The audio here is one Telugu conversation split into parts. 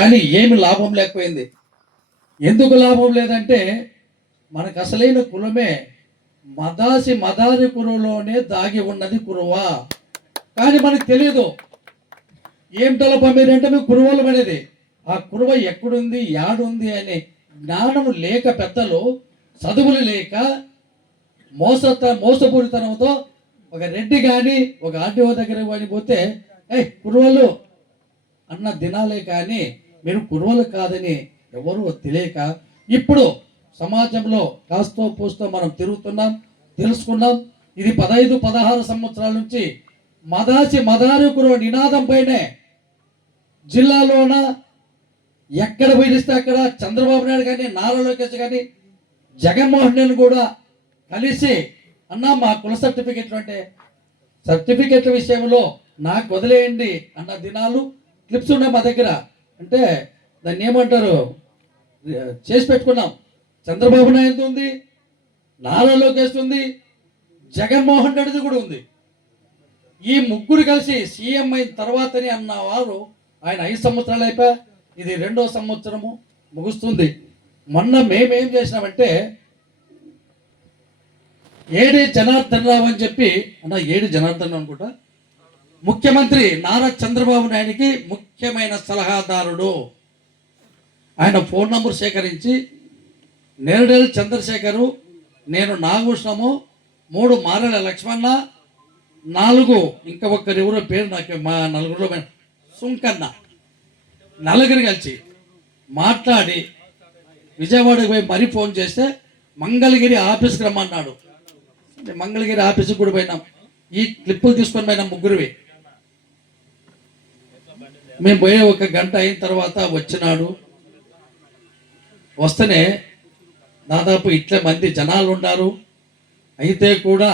కానీ ఏమి లాభం లేకపోయింది. ఎందుకు లాభం లేదంటే మనకు అసలైన కులమే మదాసి మదారి కురులోనే దాగి ఉన్నది కురువ. కానీ మనకు తెలియదు. ఏం మీరంటే మీకు కురువలం అనేది ఆ కురువ ఎక్కడుంది యాడుంది అనే జ్ఞానం లేక పెద్దలు చదువులు లేక మోసపూరితనంతో ఒక రెడ్డి కానీ ఒక ఆర్టీఓ దగ్గర కానీ పోతే కురువలు అన్న దినాలే కానీ మీరు కురువలు కాదని ఎవరు తెలియక ఇప్పుడు సమాజంలో కాస్తో పూస్తో మనం తిరుగుతున్నాం, తెలుసుకున్నాం. ఇది 15-16 సంవత్సరాల నుంచి మదాసి మదారి కురువ నినాదం పైనే జిల్లాలోన ఎక్కడ పిలిస్తే అక్కడ చంద్రబాబు నాయుడు కానీ నారా లోకేష్ కానీ జగన్మోహన్ రెడ్డిని కూడా కలిసి అన్న మా కుల సర్టిఫికెట్లు అంటే సర్టిఫికెట్ల విషయంలో నాకు వదిలేయండి అన్న దినాలు క్లిప్స్ ఉన్నాయి మా దగ్గర. అంటే దాన్ని ఏమంటారు చేసి పెట్టుకున్నాం. చంద్రబాబు నాయుడు ఉంది, నారా లోకేష్ ఉంది, జగన్మోహన్ రెడ్డిది కూడా ఉంది. ఈ ముగ్గురు కలిసి సీఎం అయిన తర్వాతనే అన్నవారు ఆయన 5 సంవత్సరాలు అయిపోయా, ఇది 2వ సంవత్సరము ముగుస్తుంది. మొన్న మేమేం చేసినామంటే ఏడి జనార్దన్ రావు అని చెప్పి ఏడి జనార్దన్ అనుకుంటా ముఖ్యమంత్రి నారా చంద్రబాబు నాయుడికి ముఖ్యమైన సలహాదారుడు. ఆయన ఫోన్ నంబర్ సేకరించి నేరడేల్ చంద్రశేఖరు, నేను నాగభూషణము, 3 మారెల లక్ష్మణ, 4 ఇంకా ఒక్కరెవరో పేరు నాకు మా నలుగురిలో సుంకన్న, నలుగురు కలిసి మాట్లాడి విజయవాడకు పోయి మరీ ఫోన్ చేస్తే మంగళగిరి ఆఫీస్కి రమ్మన్నాడు. మంగళగిరి ఆఫీస్కి కూడా పోయినాం. ఈ క్లిప్పులు తీసుకొని పోయినాం ముగ్గురివి. మేము పోయే 1 గంట అయిన తర్వాత వచ్చినాడు. వస్తేనే దాదాపు ఇట్లా మంది జనాలు ఉన్నారు. అయితే కూడా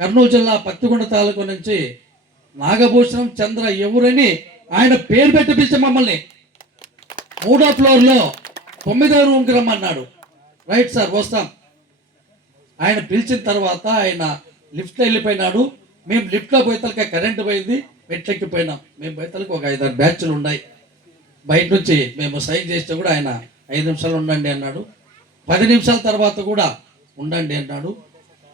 కర్నూలు జిల్లా పత్తికొండ తాలూకు నుంచి నాగభూషణం చంద్ర ఎవరని ఆయన పేరు పెట్టి పిలిచి మమ్మల్ని 3వ ఫ్లోర్లో 9వ రూమ్కి రమ్మన్నాడు. రైట్ సార్ వస్తాం. ఆయన పిలిచిన తర్వాత ఆయన లిఫ్ట్లో వెళ్ళిపోయినాడు. మేము లిఫ్ట్లో పోయేతలకే కరెంటు పోయింది, మెట్లెక్కిపోయినాం. మేము పోయేతలకు ఒక 5-6 బ్యాచ్లు ఉన్నాయి. బయట నుంచి మేము సైన్ చేస్తే కూడా ఆయన 5 నిమిషాలు ఉండండి అన్నాడు. 10 నిమిషాల తర్వాత కూడా ఉండండి అన్నాడు.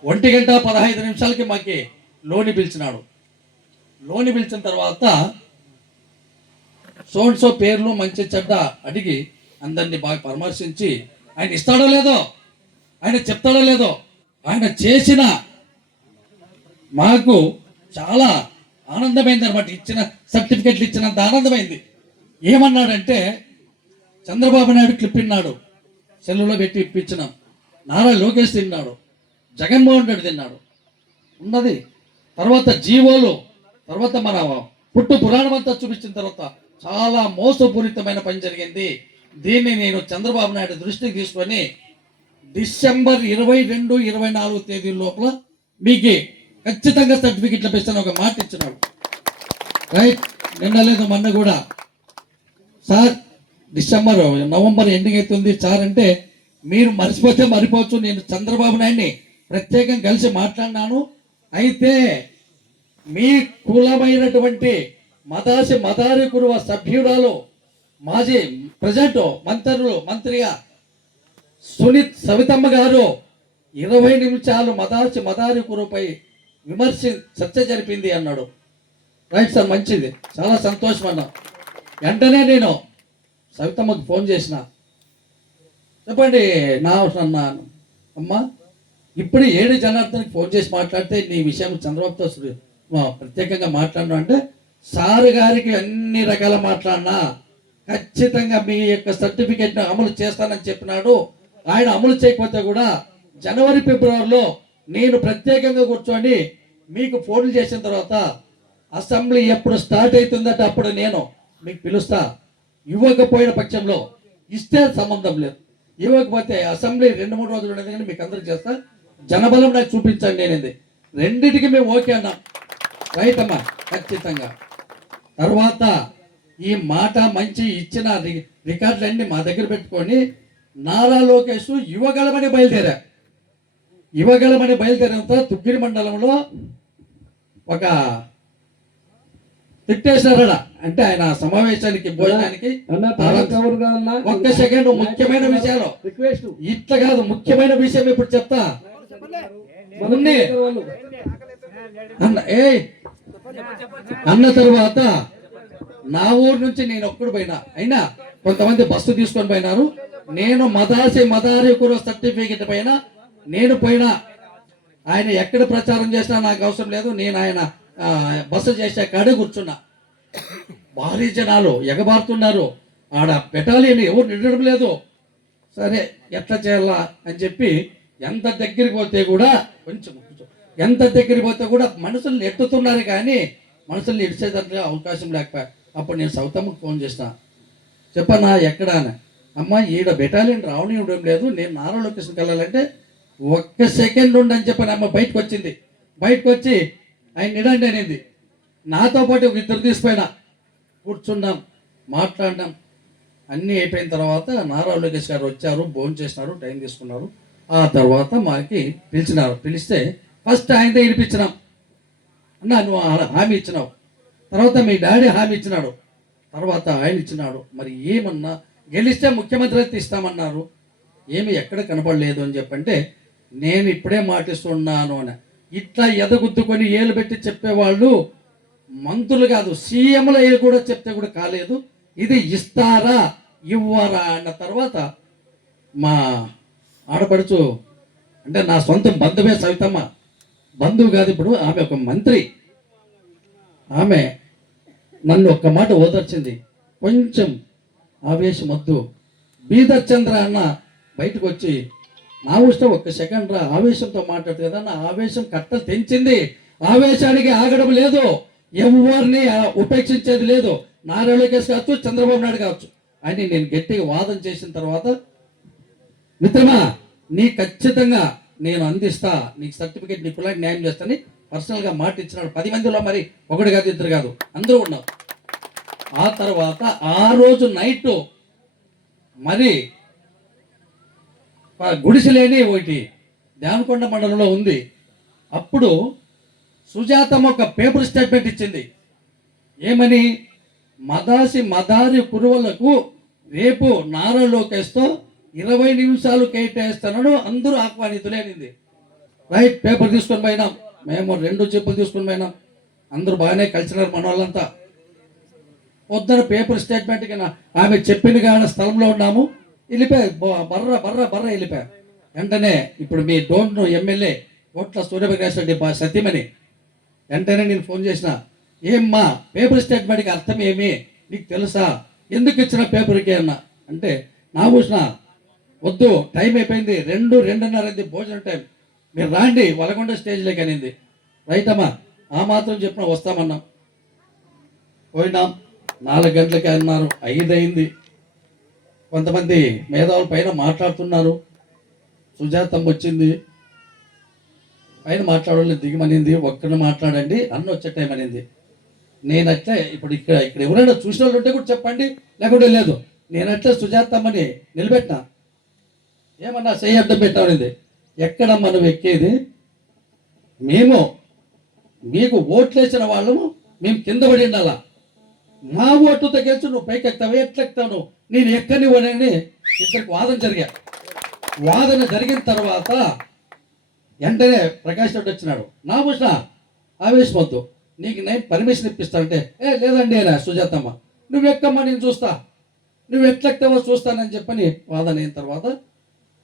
1 గంట 15 నిమిషాలకి మాకి లోని పిలిచినాడు. లోని పిలిచిన తర్వాత సో పేర్లు మంచి చెడ్డ అడిగి అందరినీ బాగా పరామర్శించి ఆయన ఇస్తాడో లేదో, ఆయన చెప్తాడో లేదో, ఆయన చేసిన మాకు చాలా ఆనందమైంది అనమాట. ఇచ్చిన సర్టిఫికెట్లు ఇచ్చినంత ఆనందమైంది. ఏమన్నాడంటే చంద్రబాబు నాయుడు క్లిప్ విన్నాడు, సెల్లులో పెట్టి ఇప్పించినాం. నారా లోకేష్ తిన్నాడు, జగన్మోహన్ రెడ్డి తిన్నాడు ఉన్నది. తర్వాత జీవోలు, తర్వాత మన పుట్టు పురాణం అంతా చూపించిన తర్వాత చాలా మోసపూరితమైన పని జరిగింది. దీన్ని నేను చంద్రబాబు నాయుడు దృష్టికి తీసుకొని డిసెంబర్ 22-24 తేదీ లోపల మీకు ఖచ్చితంగా సర్టిఫికెట్లు ఇస్తాను ఒక మాట ఇచ్చినాడు. రైట్, నిన్న లేదు మొన్న కూడా సార్ నవంబర్ ఎండింగ్ అవుతుంది సార్ అంటే మీరు మర్చిపోతే మరిపోవచ్చు. నేను చంద్రబాబు నాయుడిని ప్రత్యేకంగా కలిసి మాట్లాడినాను. అయితే మీ కులమైనటువంటి మదాసి మదారి కురువ సభ్యురాలు మాజీ ప్రజెంట్ మంత్రిగా సవితమ్మ గారు 20 నిమిషాలు మదాసి మదారి కురుపై చర్చ జరిపింది అన్నాడు. రైట్ సార్, మంచిది, చాలా సంతోషం అన్నా. వెంటనే నేను సవితమ్మకు ఫోన్ చేసిన, చెప్పండి నా అన్నాను, అమ్మా ఇప్పుడు ఏడి జనార్దన్కి ఫోన్ చేసి మాట్లాడితే నీ విషయం చంద్రబాబుతో ప్రత్యేకంగా మాట్లాడినా అంటే సార్ గారికి అన్ని రకాల మాట్లాడినా ఖచ్చితంగా మీ యొక్క సర్టిఫికేట్ను అమలు చేస్తానని చెప్పినాడు. ఆయన అమలు చేయకపోతే కూడా జనవరి ఫిబ్రవరిలో నేను ప్రత్యేకంగా కూర్చొని మీకు ఫోన్లు చేసిన తర్వాత అసెంబ్లీ ఎప్పుడు స్టార్ట్ అవుతుందంటే అప్పుడు నేను మీకు పిలుస్తా. ఇవ్వకపోయిన పక్షంలో ఇస్తే సంబంధం లేదు, ఇవ్వకపోతే అసెంబ్లీ 2-3 రోజులు ఉండేది కానీ మీకు అందరికి చేస్తా. జనబలం నాకు చూపించండి అనేది. రెండింటికి మేము ఓకే అన్నాం. రైట్ అమ్మా, ఖచ్చితంగా. తర్వాత ఈ మాట మంచి ఇచ్చిన రికార్డులన్నీ మా దగ్గర పెట్టుకొని నారా లోకేష్ యువగలమని బయలుదేరినంత తుగ్గిరి మండలంలో ఒక తిట్టేశారడ అంటే ఆయన సమావేశానికి భోజనానికి ఒక్క సెకండ్ ముఖ్యమైన విషయాలు రిక్వెస్ట్ ఇట్లా కాదు ముఖ్యమైన విషయం ఇప్పుడు చెప్తా ఉంది. అన్న తరువాత నా ఊరు నుంచి నేను ఒక్కడు పోయినా, అయినా కొంతమంది బస్సు తీసుకొని పోయినారు. నేను మదారి కుర సర్టిఫికెట్ పైన నేను పోయినా. ఆయన ఎక్కడ ప్రచారం చేసినా నాకు అవసరం లేదు. నేను ఆయన బస్సు చేసే కాడే కూర్చున్నా. భారీ జనాలు ఎగబారుతున్నారు. ఆడ బెటాలియన్ ఎవరు నిండడం లేదు. సరే ఎట్లా చేయాలా అని చెప్పి ఎంత దగ్గరికి పోతే కూడా ఎంత దగ్గరికి పోతే కూడా మనుషుల్ని ఎత్తుతున్నారు, కానీ మనుషుల్ని ఇడిచేదానికి అవకాశం లేకపోయా. అప్పుడు నేను సౌతమ్మకు ఫోన్ చేసిన, చెప్పన్నా ఎక్కడా అని. అమ్మ ఈడ బెటాలియన్ రావనివ్వడం లేదు, నేను నారా లొకేషన్కి వెళ్ళాలంటే ఒక్క సెకండ్ ఉండని చెప్పని అమ్మ బయటకు వచ్చింది. బయటకు వచ్చి ఆయన నిడండి అనేది. నాతో పాటు ఒక ఇద్దరు తీసిపోయినా, కూర్చున్నాం, మాట్లాడినాం. అన్నీ అయిపోయిన తర్వాత నారా లోకేష్ గారు వచ్చారు, భోజనం చేసినారు, టైం తీసుకున్నారు. ఆ తర్వాత మాకి పిలిచినారు. పిలిస్తే ఫస్ట్ ఆయనతో వినిపించినాం. అన్న నువ్వు హామీ ఇచ్చినావు, తర్వాత మీ డాడీ హామీ ఇచ్చినాడు, తర్వాత ఆయన ఇచ్చినాడు. మరి ఏమన్నా గెలిస్తే ముఖ్యమంత్రి అయితే ఇస్తామన్నారు, ఏమి ఎక్కడ కనపడలేదు అని చెప్పంటే నేను ఇప్పుడే మాటిస్తున్నాను అని. ఇట్లా ఎదగుద్దుకొని ఏలు పెట్టి చెప్పేవాళ్ళు మంత్రులు కాదు, సీఎంల కూడా చెప్తే కూడా కాలేదు. ఇది ఇస్తారా ఇవ్వరా అన్న తర్వాత మా ఆడపడుచు అంటే నా సొంత బంధువే సవితమ్మ, బంధువు కాదు ఇప్పుడు, ఆమె ఒక మంత్రి. ఆమె నన్ను ఒక్క మాట ఓదార్చింది, కొంచెం ఆవేశం వద్దు. బీదర్ చంద్ర అన్న బయటకు వచ్చి నా ఇష్టం ఒక్క సెకండ్ రా, ఆవేశంతో మాట్లాడుతుంది కదా. నా ఆవేశం కట్టలు తెంచింది. ఆవేశానికి ఆగడం లేదు, ఎవరిని ఉపేక్షించేది లేదు. నారా లోకేష్ కావచ్చు, చంద్రబాబు నాయుడు కావచ్చు అని నేను గట్టిగా వాదన చేసిన తర్వాత, మిత్రమా నీ ఖచ్చితంగా నేను అందిస్తా, నీకు సర్టిఫికేట్ నీ కులానికి న్యాయం చేస్తానని పర్సనల్గా మాట ఇచ్చినాడు. 10 మందిలో మరి ఒకటి కాదు, ఇద్దరు కాదు, అందరూ ఉన్నారు. ఆ తర్వాత ఆ రోజు నైట్ మరి గుడిసెలేని ఒకటి దేవనకొండ మండలంలో ఉంది. అప్పుడు సుజాతమ్మ ఒక పేపర్ స్టేట్మెంట్ ఇచ్చింది. ఏమని? మదారి కురువలకు రేపు నారా లోకేష్తో 20 నిమిషాలు కేటాయిస్తున్నాడు, అందరూ ఆహ్వానితులేనింది. రైట్, పేపర్ తీసుకొని పోయినాం. మేము 2 చెప్పులు తీసుకొని పోయినాం. అందరూ బాగానే కలిసినారు మన వాళ్ళంతా. పొద్దున పేపర్ స్టేట్మెంట్కి ఆమె చెప్పిన కానీ స్థలంలో ఉన్నాము. వెళ్ళిపోయి బర్ర వెళ్ళిపోయా. వెంటనే ఇప్పుడు మీ డోంట్ ఎమ్మెల్యే కోట్ల సూర్యప్రకాష్ రెడ్డి సతీమణి వెంటనే నేను ఫోన్ చేసిన, ఏమ్మా పేపర్ స్టేట్మెంట్కి అర్థం ఏమి నీకు తెలుసా, ఎందుకు ఇచ్చిన పేపర్కి అన్నా అంటే, నా కూర్చున్న వద్దు టైం అయిపోయింది, 2:30 అయింది భోజనం టైం, మీరు రాండి వలకొండ స్టేజ్లోకి అనింది. రైట్ అమ్మా, ఆ మాత్రం చెప్పిన వస్తామన్నాం. పోయినాం. 4 గంటలకి అన్నారు, 5 అయింది. కొంతమంది మేధావుల పైన మాట్లాడుతున్నారు. సుజాతమ్మ వచ్చింది, పైన మాట్లాడాలని దిగమనింది. ఒక్కరిని మాట్లాడండి, అన్న వచ్చే టైం అనింది. నేనట్లే ఇప్పుడు ఇక్కడ ఎవరైనా చూసిన వాళ్ళు ఉంటే కూడా చెప్పండి, లేకుంటే లేదు. నేనట్లే సుజాతమ్మని నిలబెట్టినా. ఏమన్నా చెయ్యి అడ్డం పెట్టామనింది. ఎక్కడమ్మా నువ్వు ఎక్కేది? మేము మీకు ఓట్లేసిన వాళ్ళము, మేము కింద పడి ఉండాలా. మా ఓటుతో గెలిచి నువ్వు పైకి ఎక్కుతావు, ఎట్లా ఎక్కుతావు నువ్వు, నేను ఎక్కనివ్వనని ఇద్దరికి వాదన జరిగిన తర్వాత వెంటనే ప్రకాష్ రెడ్డి వచ్చినాడు. నా భూషణ ఆవేశమొద్దు, నీకు నేను పర్మిషన్ ఇప్పిస్తానంటే, లేదండి అయినా సుజాతమ్మ నువ్వు ఎక్కమ్మా, నేను చూస్తా, నువ్వు ఎట్లెక్తావో చూస్తానని చెప్పని వాదన అయిన తర్వాత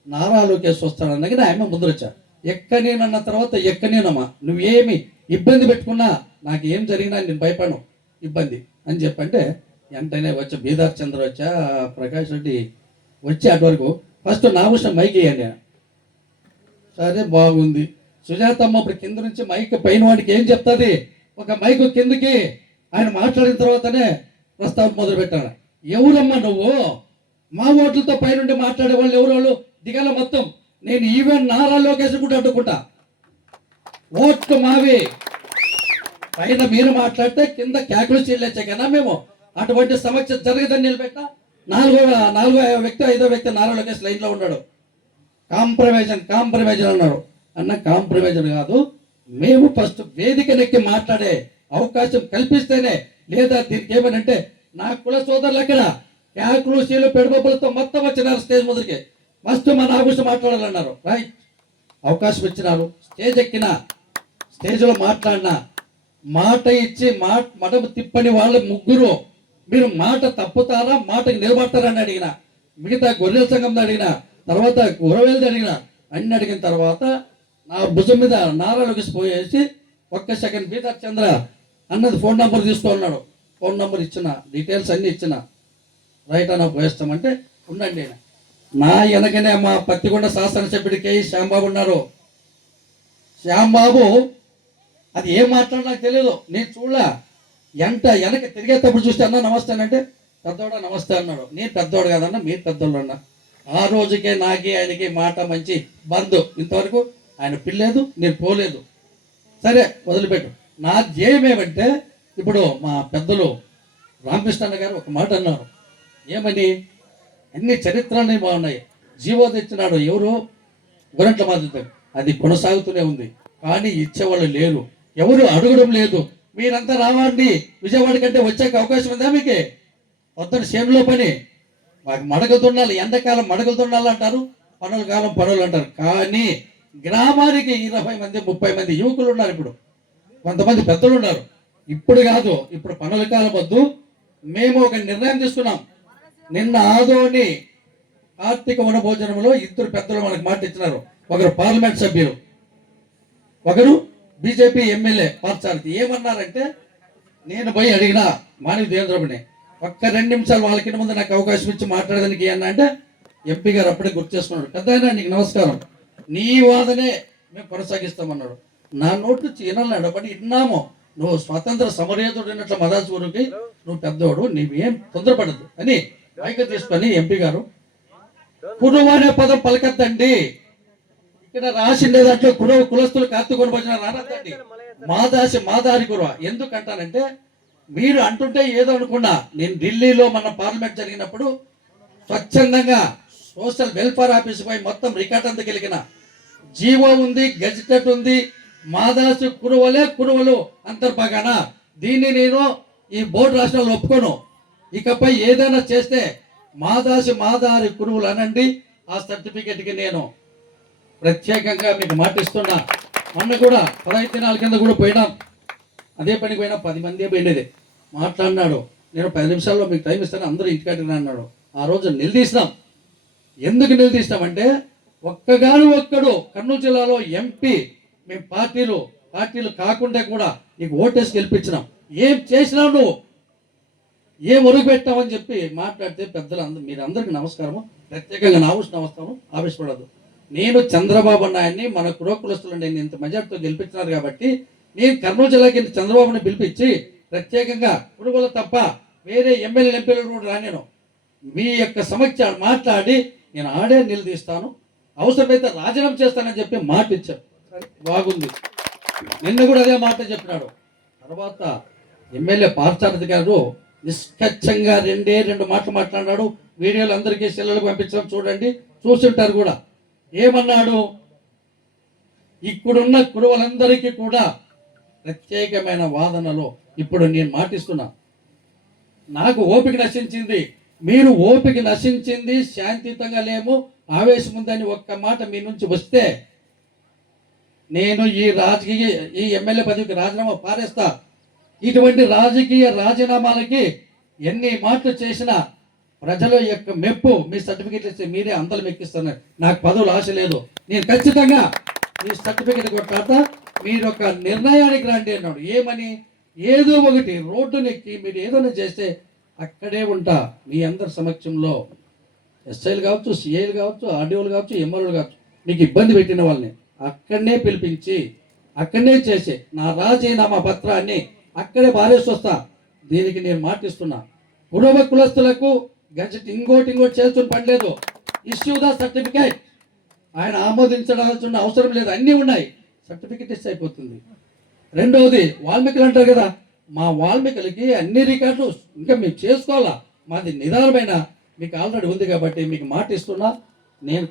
నారా లోకేష్ వస్తానన్నగా ఆయన ముందరొచ్చా. ఎక్కనేనన్న తర్వాత ఎక్కనేనమ్మా, నువ్వేమి ఇబ్బంది పెట్టుకున్నా, నాకు ఏం జరిగినా నేను భయపడను, ఇబ్బంది అని చెప్పంటే వెంటనే వచ్చా బీదర్ చంద్ర వచ్చా, ప్రకాష్ రెడ్డి వచ్చి అటు వరకు ఫస్ట్ నా విషయం మైక్ ఇవ్వండి. సరే బాగుంది. సుజాతమ్మ ఇప్పుడు కింద నుంచి మైక్ పైన వాడికి ఏం చెప్తుంది, ఒక మైక్ కిందకి ఆయన మాట్లాడిన తర్వాతనే ప్రస్తావన మొదలు పెట్టాను. ఎవరమ్మా నువ్వు, మా ఓట్లతో పైనుండి మాట్లాడే వాళ్ళు ఎవరు దిగాల మొత్తం, నేను ఈవెన్ నారా లోకేష్ కూడా అడ్డుకుంటా, ఓట్లు మావి, పైన మీరు మాట్లాడితే కింద క్యాకులు చెల్లించే కదా మేము. అటువంటి సమస్య జరగదని నిలబెట్టా. నాలుగో వ్యక్తి 5వ వ్యక్తి నారా లోకేష్ లైన్లో ఉన్నాడు. కాంప్రమైజ్ అన్నాడు. అన్న కాంప్రమైజ్ కాదు, మేము ఫస్ట్ వేదిక నెక్కి మాట్లాడే అవకాశం కల్పిస్తేనే లేదా దీనికి ఏమనంటే నా కుల సోదరులు ఎక్కడ క్యాకులు సీలు పెడబొబ్బలతో మొత్తం వచ్చినారు స్టేజ్ ముందుకి మస్తు మన ఆఫీసు మాట్లాడాలన్నారు. రైట్, అవకాశం ఇచ్చినారు, స్టేజ్ ఎక్కిన స్టేజ్లో మాట్లాడినా మాట ఇచ్చి మడమ తిప్పని వాళ్ళు ముగ్గురు మీరు మాట తప్పుతారా మాటకి నిలబడతారా అని అడిగిన, మిగతా గొర్రెల సంఘం అడిగిన, తర్వాత గురవేలది అడిగిన, అన్ని అడిగిన తర్వాత నా భుజం మీద నారాలోకి పోయేసి ఒక్క సెకండ్ బీదర్ చంద్ర అన్నది ఫోన్ నెంబర్ తీసుకున్నాడు. ఫోన్ నెంబర్ ఇచ్చిన, డీటెయిల్స్ అన్నీ ఇచ్చిన. రైట్ అన్న పోయేస్తామంటే ఉండండి. నా వెనకనే మా పత్తికొండ శాసనసభ్యుడి కే శ్యాంబాబు ఉన్నారు. శ్యాంబాబు అది ఏం మాట్లాడినా నాకు తెలియదు, నేను చూడలే. వెనక తిరిగేటప్పుడు చూస్తే అన్న నమస్తే అంటే పెద్దోడా నమస్తే అన్నాడు. నేను పెద్దోడు కాదన్నా మీరు పెద్దోళ్ళు అన్నా. ఆ రోజుకే నాకి ఆయనకి మాట మంచి బంధు. ఇంతవరకు ఆయన పిల్లేదు, నేను పోలేదు. సరే వదిలిపెట్టు. నా ధ్యేయం ఏమంటే ఇప్పుడు మా పెద్దలు రామకృష్ణ గారు ఒక మాట అన్నారు. ఏమని? అన్ని చరిత్రలన్నీ బాగున్నాయి. జీవో తెచ్చినాడు ఎవరు? గురంట్ల మాదిరి. అది కొనసాగుతూనే ఉంది, కానీ ఇచ్చేవాళ్ళు లేరు, ఎవరు అడగడం లేదు. మీరంతా రావండి విజయవాడ కంటే వచ్చాక అవకాశం ఉందా మీకు? పొద్దున సేనులో పని మాకు మడకలు తుండాలి, ఎండాకాలం మడకలు తుండాలి అంటారు, పనుల కాలం పనులు అంటారు. కానీ గ్రామానికి 20 మంది 30 మంది యువకులు ఉన్నారు. ఇప్పుడు కొంతమంది పెద్దలు ఉన్నారు. ఇప్పుడు కాదు, ఇప్పుడు పనుల కాలం వద్దు. మేము ఒక నిర్ణయం తీసుకున్నాం. నిన్న ఆదోని కార్తీక వనభోజనంలో 2 పెద్దలు మనకు మాట ఇచ్చినారు. ఒకరు పార్లమెంట్ సభ్యులు, ఒకరు బీజేపీ ఎమ్మెల్యే పార్సారథి. ఏమన్నారంటే నేను పోయి అడిగిన మానవి దేవేంద్రబాబుని ఒక్క 2 నిమిషాలు వాళ్ళకి ముందు నాకు అవకాశం ఇచ్చి మాట్లాడడానికి అన్నా అంటే ఎంపీ గారు అప్పుడే గుర్తు చేసుకున్నాడు. పెద్ద నీకు నమస్కారం, నీ వాదనే మేము కొనసాగిస్తామన్నాడు. నా నోటు నుంచి వినాలన్నాడు. బట్ విన్నాము, నువ్వు స్వతంత్ర సమరయోధుడు అన్నట్లు మదాసు ఊరికి నువ్వు పెద్దోడు, నీవేం తొందరపడద్దు అని వైఖ తీసుకొని ఎంపీ గారు కురువ అనే పదం పలకద్దండి, ఇక్కడ రాసిండే దాంట్లో కులస్తులు కార్తీకొని భోజన రానద్దండి, మాదారి కురువ. ఎందుకంటానంటే మీరు అంటుంటే ఏదో అనుకున్నా. నేను ఢిల్లీలో మన పార్లమెంట్ జరిగినప్పుడు స్వచ్ఛందంగా సోషల్ వెల్ఫేర్ ఆఫీస్ పోయి మొత్తం రికార్డ్ అంతా కలిగిన జీవో ఉంది, గెజిటెట్ ఉంది, మాదాసు కురువలు అంతర్భాగాన. దీన్ని నేను ఈ బోర్డు రాష్ట్రాలు ఒప్పుకోను. ఇకపై ఏదైనా చేస్తే మాదారి కురువులు అనండి. ఆ సర్టిఫికెట్కి నేను ప్రత్యేకంగా మీకు మాటిస్తున్నా. మొన్న కూడా 15 దినాల కింద కూడా పోయినాం, అదే పనికి పోయినా 10 మంది పోయినది. మాట్లాడినాడు, నేను 10 నిమిషాల్లో మీకు టైం ఇస్తాను, అందరూ ఇంటికాడికి అన్నాడు. ఆ రోజు నిలదీసినాం. ఎందుకు నిలదీసినామంటే ఒక్కడు కర్నూలు జిల్లాలో ఎంపీ మేము పార్టీలు కాకుండా కూడా నీకు ఓటేసి గెలిపించినాం, ఏం చేసినావు నువ్వు, ఏం ఒరుగు పెట్టామని చెప్పి మాట్లాడితే పెద్దలు మీరందరికీ నమస్కారము, ప్రత్యేకంగా నా నమస్కారం. ఆవేశపడదు. నేను చంద్రబాబు నాయుడిని మన కులస్తులు ఇంత మెజార్టీతో గెలిపించినారు కాబట్టి నేను కర్నూలు జిల్లాకి చంద్రబాబుని పిలిపించి ప్రత్యేకంగా కురువులు తప్ప వేరే ఎమ్మెల్యే ఎంపీలు కూడా రానేను. మీ యొక్క సమస్య మాట్లాడి నేను ఆడే నిలదీస్తాను, అవసరమైతే రాజీనామా చేస్తానని చెప్పి మాట ఇచ్చాను. బాగుంది. నిన్న కూడా అదే మాట చెప్పినాడు. తర్వాత ఎమ్మెల్యే పార్థసారథి గారు నిష్కచ్చంగా 2 మాటలు మాట్లాడినాడు. వీడియోలు అందరికీ సెల్లులకు పంపించడం చూడండి, చూస్తుంటారు కూడా. ఏమన్నాడు? ఇక్కడున్న కురువులందరికీ కూడా ప్రత్యేకమైన వాదనలో ఇప్పుడు నేను మాటిస్తున్నా. నాకు ఓపిక నశించింది, మీరు ఓపిక నశించింది, శాంతియుతంగా లేము, ఆవేశం ఉందని ఒక్క మాట మీ నుంచి వస్తే నేను ఈ ఎమ్మెల్యే పదవికి రాజీనామా పారేస్తా. ఇటువంటి రాజకీయ రాజీనామాలకి ఎన్ని మాటలు చేసినా ప్రజల యొక్క మెప్పు, మీ సర్టిఫికెట్లు ఇస్తే మీరే అందలు మెక్కిస్తున్నారు. నాకు పదవులు ఆశ లేదు, నేను ఖచ్చితంగా మీ సర్టిఫికెట్ కొట్టాక మీరు ఒక నిర్ణయానికి రండి అన్నాడు. ఏమని? ఏదో ఒకటి రోడ్డు నెక్కి మీరు ఏదైనా చేస్తే అక్కడే ఉంటా మీ అందరి సమక్షంలో. ఎస్ఐలు కావచ్చు, సిఐలు కావచ్చు, ఆర్డీఓలు కావచ్చు, ఎంఆర్ఓలు కావచ్చు, మీకు ఇబ్బంది పెట్టిన వాళ్ళని అక్కడనే పిలిపించి అక్కడనే చేసి నా రాజీనామా పత్రాన్ని అక్కడే పారేసి వస్తా. దీనికి నేను మాటిస్తున్నా. కులస్తులకు గజెట్ ఇంకోటి చేస్తున్న పని లేదు. Issue the certificate. ఆయన ఆమోదించాల్సిన అవసరం లేదు, అన్నీ ఉన్నాయి, సర్టిఫికేట్ ఇస్తే అయిపోతుంది. రెండవది వాల్మీకులు అంటారు కదా, మా వాల్మీకులకి అన్ని రికార్డులు ఇంకా మేము చేసుకోవాలా, మాది నిదానమైన మీకు ఆల్రెడీ ఉంది కాబట్టి మీకు మాట ఇస్తున్నా. నేను